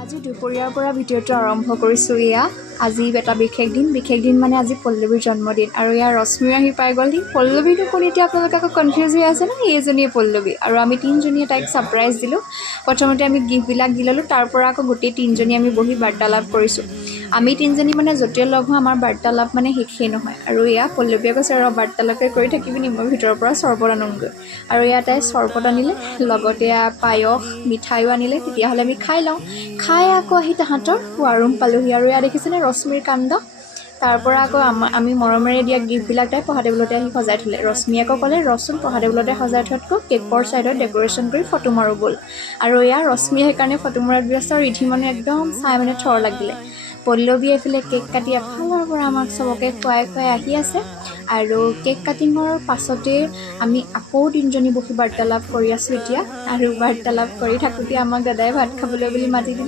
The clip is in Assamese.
আজি দুপৰীয়াৰ পৰা ভিডিঅ'টো আৰম্ভ কৰিছোঁ। আজি এটা বিশেষ দিন মানে আজি পল্লৱীৰ জন্মদিন আৰু ৰশ্মিও আহি পাই গ'লহি। পল্লৱীটো কোন এতিয়া আপোনালোকে আকৌ কনফিউজ হৈ আছে ন, এইজনীয়ে পল্লৱী। আৰু আমি তিনিজনীয়ে তাইক ছাৰপ্ৰাইজ দিলোঁ। প্ৰথমতে আমি গিফ্টবিলাক দি ল'লোঁ, তাৰ পৰা আকৌ গোটেই তিনিজনী আমি বহি বাৰ্তালাপ কৰিছোঁ। আমি তিনিজনী মানে য'তে লগ হওঁ আমাৰ বাৰ্তালাপ মানে শেষেই নহয়। আৰু পল্লৱীয়ে কৈছে আৰু বাৰ্তালাপে কৰি থাকিবি নি, মই ভিতৰৰ পৰা চৰবত আনোগৈ। আৰু তাই চৰবত আনিলে, লগতে পায়স মিঠাইও আনিলে। তেতিয়াহ'লে আমি খাই লওঁ। খাই আকৌ আহি তাহাঁতৰ শুৱা ৰুম পালোহি। আৰু দেখিছেনে ৰশ্মিৰ কাণ্ড। তাৰ পৰা আকৌ আমি মৰমেৰে দিয়া গিফ্টবিলাক তাই পঢ়া টেবুলতে আহি সজাই থ'লে। ৰশ্মিয়ে আকৌ ক'লে ৰচোন পঢ়া টেবুলতে সজাই থোৱাতকৈ কেকৰ ছাইডত ডেক'ৰেশ্যন কৰি ফটো মাৰোঁ ব'ল। আৰু ৰশ্মিয়ে সেইকাৰণে ফটো মৰাত ব্যস্ত, আৰু ৰিধি মানে একদম চাই মানে থৰ লাগিলে। পল্লৱীয়ে এইফালে কেক কাটি এফালৰ পৰা আমাক চবকে খুৱাই আহি আছে। আৰু কেক কাটিঙৰ পাছতে আমি আকৌ তিনিজনী বহি বাৰ্তালাপ কৰি আছোঁ এতিয়া। আৰু বাৰ্তালাপ কৰি থাকোঁতে আমাক দাদাই ভাত খাবলৈ বুলি মাতি দিলে।